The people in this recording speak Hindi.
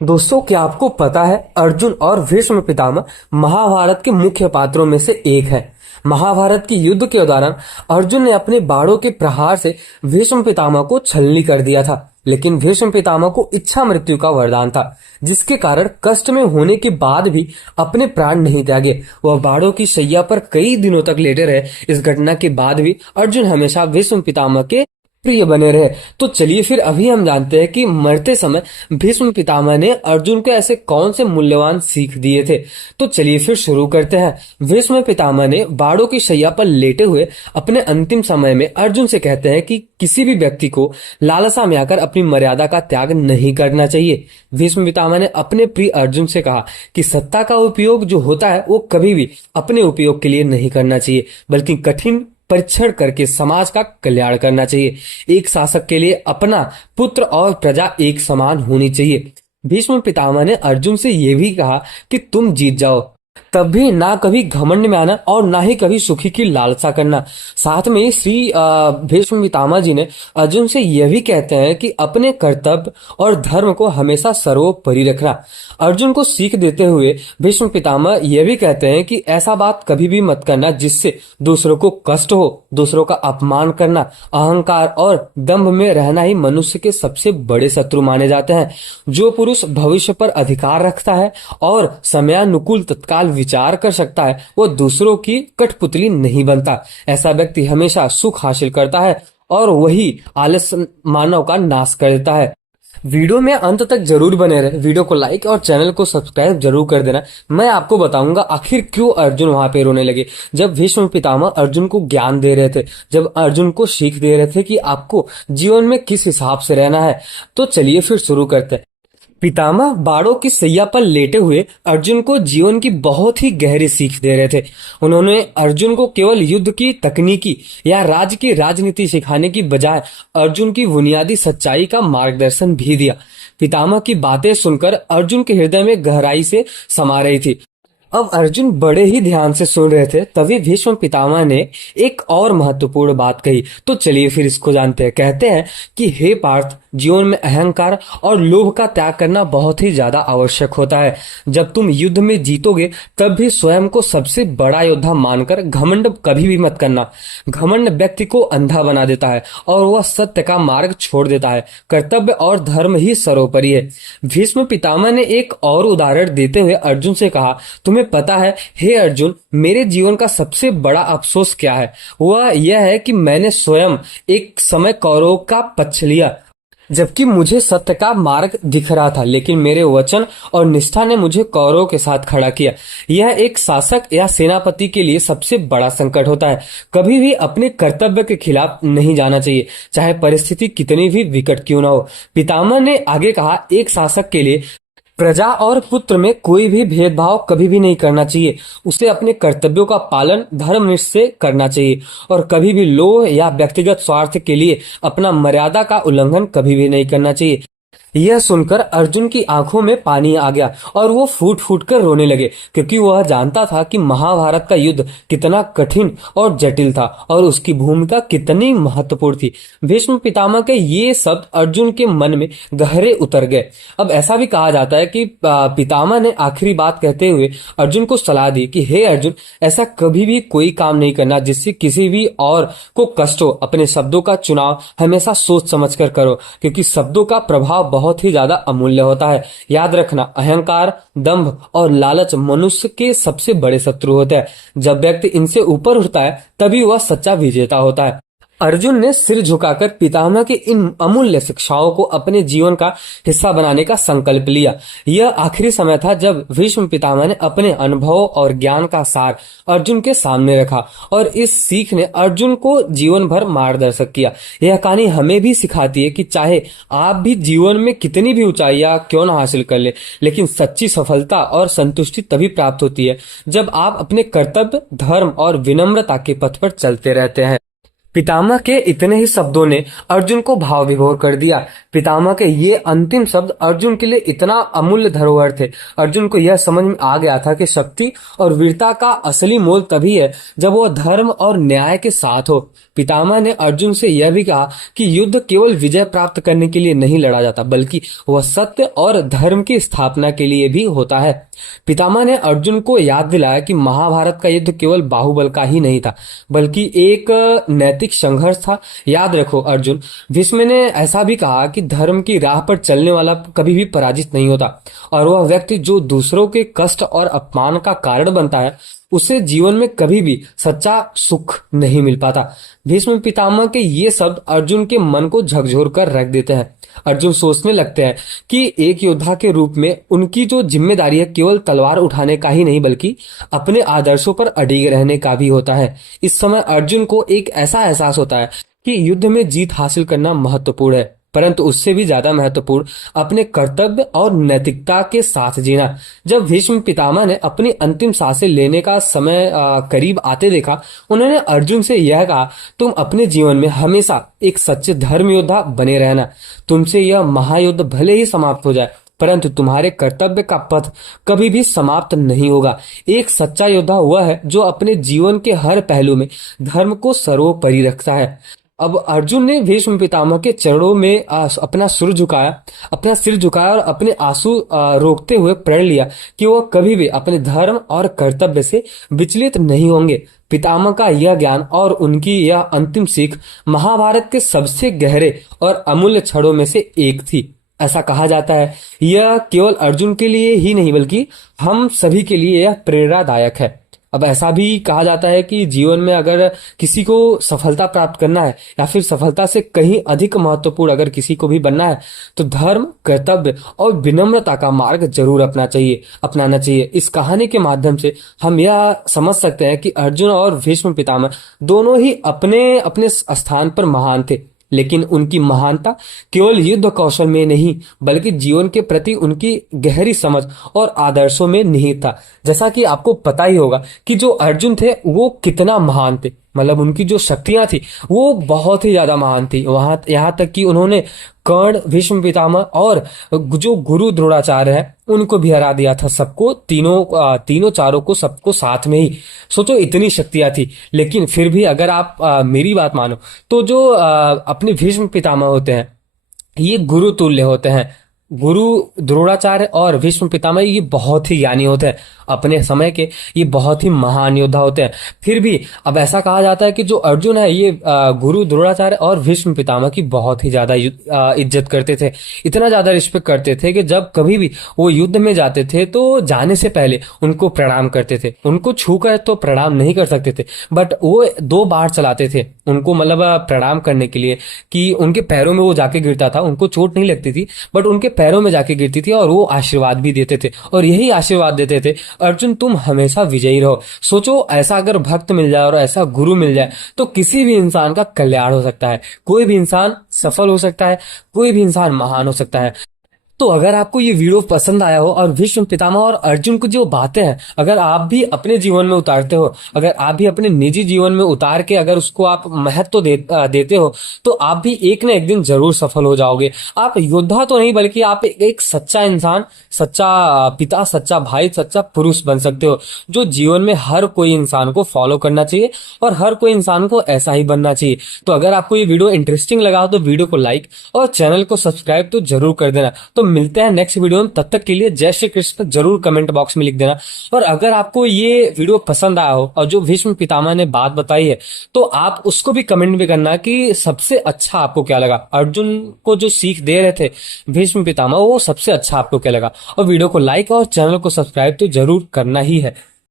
दोस्तों, क्या आपको पता है अर्जुन और भीष्म पितामह महाभारत के मुख्य पात्रों में से एक है। महाभारत के युद्ध के दौरान अर्जुन ने अपने बाणों के प्रहार से भीष्म पितामह को छलनी कर दिया था, लेकिन भीष्म पितामह को इच्छा मृत्यु का वरदान था, जिसके कारण कष्ट में होने के बाद भी अपने प्राण नहीं त्यागे। वह बाणों की शैया पर कई दिनों तक लेटे रहे। इस घटना के बाद भी अर्जुन हमेशा भीष्म पितामह के प्रिय बने रहे। तो चलिए फिर अभी हम जानते हैं कि मरते समय भीष्म पितामह ने अर्जुन को ऐसे कौन से मूल्यवान सीख दिए थे। तो चलिए फिर शुरू करते हैं। भीष्म पितामह ने बाणों की शैया पर लेटे हुए अपने अंतिम समय में अर्जुन से कहते हैं कि किसी भी व्यक्ति को लालसा में आकर अपनी मर्यादा का त्याग नहीं करना चाहिए। भीष्म पितामह ने अपने प्रिय अर्जुन से कहा कि सत्ता का उपयोग जो होता है वो कभी भी अपने उपयोग के लिए नहीं करना चाहिए, बल्कि कठिन परीक्षण करके समाज का कल्याण करना चाहिए। एक शासक के लिए अपना पुत्र और प्रजा एक समान होनी चाहिए। भीष्म पितामह ने अर्जुन से यह भी कहा कि तुम जीत जाओ तब भी ना कभी घमंड में आना और ना ही कभी सुखी की लालसा करना। साथ में श्री भीष्म पितामह जी ने अर्जुन से यह भी कहते हैं कि अपने कर्तव्य और धर्म को हमेशा सर्वोपरि रखना। अर्जुन को सीख देते हुए भीष्म पितामह यह भी कहते हैं कि ऐसा बात कभी भी मत करना जिससे दूसरों को कष्ट हो। दूसरों का अपमान करना, अहंकार और दंभ में रहना ही मनुष्य के सबसे बड़े शत्रु माने जाते हैं। जो पुरुष भविष्य पर अधिकार रखता है और समयानुकूल तत्काल विचार कर सकता है, वो दूसरों की कठपुतली नहीं बनता। ऐसा व्यक्ति हमेशा सुख हासिल करता है और वही आलस मानव का नाश कर देता है। वीडियो में अंत तक जरूर बने रहे। वीडियो को लाइक और चैनल को सब्सक्राइब जरूर कर देना। मैं आपको बताऊंगा आखिर क्यों अर्जुन वहां पे रोने लगे जब भीष्म पितामह अर्जुन को ज्ञान दे रहे थे, जब अर्जुन को सीख दे रहे थे कि आपको जीवन में किस हिसाब से रहना है। तो चलिए फिर शुरू करते हैं। पितामह बाणों की सैया पर लेटे हुए अर्जुन को जीवन की बहुत ही गहरी सीख दे रहे थे। उन्होंने अर्जुन को केवल युद्ध की तकनीकी या राज्य की राजनीति सिखाने की बजाय अर्जुन की बुनियादी सच्चाई का मार्गदर्शन भी दिया। पितामह की बातें सुनकर अर्जुन के हृदय में गहराई से समा रही थी। अब अर्जुन बड़े ही ध्यान से सुन रहे थे, तभी भीष्म पितामह ने एक और महत्वपूर्ण बात कही। तो चलिए फिर इसको जानते हैं। कहते हैं कि हे पार्थ, जीवन में अहंकार और लोभ का त्याग करना बहुत ही ज्यादा आवश्यक होता है। जब तुम युद्ध में जीतोगे तब भी स्वयं को सबसे बड़ा योद्धा मानकर घमंड कभी भी मत करना। घमंड व्यक्ति को अंधा बना देता है और वह सत्य का मार्ग छोड़ देता है। कर्तव्य और धर्म ही सर्वोपरि है। भीष्म पितामह ने एक और उदाहरण देते हुए अर्जुन से कहा, तुम्हें पता है हे अर्जुन, मेरे जीवन का सबसे बड़ा अफसोस क्या है? वह यह है कि मैंने स्वयं एक समय कौरवों का पक्ष लिया, जबकि मुझे सत्य का मार्ग दिख रहा था, लेकिन मेरे वचन और निष्ठा ने मुझे कौरवों के साथ खड़ा किया। यह एक शासक या सेनापति के लिए सबसे बड़ा संकट होता है। कभी भी अपने कर्तव्य के खिलाफ नहीं जाना चाहिए, चाहे परिस्थिति कितनी भी विकट क्यों ना हो। पितामह ने आगे कहा, एक शासक के लिए प्रजा और पुत्र में कोई भी भेदभाव कभी भी नहीं करना चाहिए। उसे अपने कर्तव्यों का पालन धर्मनिष्ठ से करना चाहिए और कभी भी लोभ या व्यक्तिगत स्वार्थ के लिए अपना मर्यादा का उल्लंघन कभी भी नहीं करना चाहिए। यह सुनकर अर्जुन की आंखों में पानी आ गया और वो फूट फूट कर रोने लगे, क्योंकि वह जानता था कि महाभारत का युद्ध कितना कठिन और जटिल था और उसकी भूमिका कितनी महत्वपूर्ण थी। भीष्म पितामह के ये शब्द अर्जुन के मन में गहरे उतर गए। अब ऐसा भी कहा जाता है कि पितामह ने आखिरी बात कहते हुए अर्जुन को सलाह दी कि हे अर्जुन, ऐसा कभी भी कोई काम नहीं करना जिससे किसी भी और को कष्ट हो। अपने शब्दों का चुनाव हमेशा सोच समझ कर करो, क्योंकि शब्दों का प्रभाव बहुत ही ज्यादा अमूल्य होता है। याद रखना, अहंकार, दंभ और लालच मनुष्य के सबसे बड़े शत्रु होते हैं। जब व्यक्ति इनसे ऊपर उठता है तभी वह सच्चा विजेता होता है। अर्जुन ने सिर झुकाकर पितामह की इन अमूल्य शिक्षाओं को अपने जीवन का हिस्सा बनाने का संकल्प लिया। यह आखिरी समय था जब भीष्म पितामह ने अपने अनुभवों और ज्ञान का सार अर्जुन के सामने रखा और इस सीख ने अर्जुन को जीवन भर मार्गदर्शक किया। यह कहानी हमें भी सिखाती है कि चाहे आप भी जीवन में कितनी भी ऊंचाइयां क्यों न हासिल कर ले, लेकिन सच्ची सफलता और संतुष्टि तभी प्राप्त होती है जब आप अपने कर्तव्य, धर्म और विनम्रता के पथ पर चलते रहते हैं। पितामह के इतने ही शब्दों ने अर्जुन को भाव विभोर कर दिया। पितामह के ये अंतिम शब्द अर्जुन के लिए इतना अमूल्य धरोहर थे। अर्जुन को यह समझ में आ गया था कि शक्ति और वीरता का असली मोल तभी है जब वो धर्म और न्याय के साथ हो। पितामह ने अर्जुन से यह भी कहा कि युद्ध केवल विजय प्राप्त करने के लिए नहीं लड़ा जाता, बल्कि वह सत्य और धर्म की स्थापना के लिए भी होता है। पितामह ने अर्जुन को याद दिलाया कि महाभारत का युद्ध केवल बाहुबल का ही नहीं था, बल्कि एक नैतिक संघर्ष था। याद रखो अर्जुन, भीष्म ने ऐसा भी कहा कि धर्म की राह पर चलने वाला कभी भी पराजित नहीं होता, और वह व्यक्ति जो दूसरों के कष्ट और अपमान का कारण बनता है, उसे जीवन में कभी भी सच्चा सुख नहीं मिल पाता। भीष्म पितामह के ये शब्द अर्जुन के मन को झकझोर कर रख देते हैं। अर्जुन सोचने लगते हैं कि एक योद्धा के रूप में उनकी जो जिम्मेदारी है केवल तलवार उठाने का ही नहीं, बल्कि अपने आदर्शों पर अडिग रहने का भी होता है। इस समय अर्जुन को एक ऐसा एहसास होता है कि युद्ध में जीत हासिल करना महत्वपूर्ण है, परंतु उससे भी ज्यादा महत्वपूर्ण अपने कर्तव्य और नैतिकता के साथ जीना। जब भीष्म पितामह ने अपनी अंतिम सांसें लेने का समय करीब आते देखा, उन्होंने अर्जुन से यह कहा, तुम अपने जीवन में हमेशा एक सच्चे धर्म योद्धा बने रहना। तुमसे यह महायुद्ध भले ही समाप्त हो जाए, परंतु तुम्हारे कर्तव्य का पथ कभी भी समाप्त नहीं होगा। एक सच्चा योद्धा वह है जो अपने जीवन के हर पहलू में धर्म को सर्वोपरि रखता है। अब अर्जुन ने भीष्म पितामह के चरणों में अपना सिर झुकाया और अपने आंसू रोकते हुए प्रण लिया कि वह कभी भी अपने धर्म और कर्तव्य से विचलित नहीं होंगे। पितामह का यह ज्ञान और उनकी यह अंतिम सीख महाभारत के सबसे गहरे और अमूल्य क्षणों में से एक थी। ऐसा कहा जाता है, यह केवल अर्जुन के लिए ही नहीं बल्कि हम सभी के लिए यह प्रेरणादायक है। अब ऐसा भी कहा जाता है कि जीवन में अगर किसी को सफलता प्राप्त करना है या फिर सफलता से कहीं अधिक महत्वपूर्ण अगर किसी को भी बनना है, तो धर्म, कर्तव्य और विनम्रता का मार्ग जरूर अपनाना चाहिए। इस कहानी के माध्यम से हम यह समझ सकते हैं कि अर्जुन और भीष्म पितामह दोनों ही अपने अपने स्थान पर महान थे, लेकिन उनकी महानता केवल युद्ध कौशल में नहीं बल्कि जीवन के प्रति उनकी गहरी समझ और आदर्शों में निहित था। जैसा कि आपको पता ही होगा कि जो अर्जुन थे वो कितना महान थे, मतलब उनकी जो शक्तियां थी वो बहुत ही ज्यादा महान थी। यहाँ तक कि उन्होंने कर्ण, भीष्म पितामह और जो गुरु द्रोणाचार्य है उनको भी हरा दिया था, सबको तीनों चारों को सबको साथ में ही। सोचो इतनी शक्तियां थी, लेकिन फिर भी अगर आप मेरी बात मानो तो जो अपने भीष्म पितामह होते हैं ये गुरु तुल्य होते हैं। गुरु द्रोणाचार्य और भीष्म पितामह ये बहुत ही ज्ञानी होते हैं, अपने समय के ये बहुत ही महान योद्धा होते हैं। फिर भी अब ऐसा कहा जाता है कि जो अर्जुन है ये गुरु द्रोणाचार्य और भीष्म पितामह की बहुत ही ज्यादा इज्जत करते थे, इतना ज्यादा रिस्पेक्ट करते थे कि जब कभी भी वो युद्ध में जाते थे तो जाने से पहले उनको प्रणाम करते थे। उनको छूकर तो प्रणाम नहीं कर सकते थे, बट वो 2 बार चलाते थे उनको, मतलब प्रणाम करने के लिए, कि उनके पैरों में वो जाके गिरता था। उनको चोट नहीं लगती थी बट उनके पैरों में जाके गिरती थी, और वो आशीर्वाद भी देते थे और यही आशीर्वाद देते थे, अर्जुन तुम हमेशा विजयी रहो। सोचो ऐसा अगर भक्त मिल जाए और ऐसा गुरु मिल जाए तो किसी भी इंसान का कल्याण हो सकता है, कोई भी इंसान सफल हो सकता है, कोई भी इंसान महान हो सकता है। तो अगर आपको ये वीडियो पसंद आया हो और भीष्म पितामह और अर्जुन की जो बातें हैं अगर आप भी अपने जीवन में उतारते हो, अगर आप भी अपने निजी जीवन में उतार के अगर उसको आप महत्व देते हो, तो आप भी एक ना एक दिन जरूर सफल हो जाओगे। आप योद्धा तो नहीं बल्कि आप एक सच्चा इंसान, सच्चा पिता, सच्चा भाई, सच्चा पुरुष बन सकते हो, जो जीवन में हर कोई इंसान को फॉलो करना चाहिए और हर कोई इंसान को ऐसा ही बनना चाहिए। तो अगर आपको ये वीडियो इंटरेस्टिंग लगा हो तो वीडियो को लाइक और चैनल को सब्सक्राइब तो जरूर कर देना। तो मिलते हैं नेक्स्ट वीडियो में, तब तक के लिए जय श्री कृष्ण जरूर कमेंट बॉक्स में लिख देना। और अगर आपको ये वीडियो पसंद आया हो और जो भीष्म पितामह ने बात बताई है तो आप उसको भी कमेंट में करना कि सबसे अच्छा आपको क्या लगा, अर्जुन को जो सीख दे रहे थे भीष्म पितामह वो सबसे अच्छा आपको क्या लगा। और वीडियो को लाइक और चैनल को सब्सक्राइब तो जरूर करना ही है।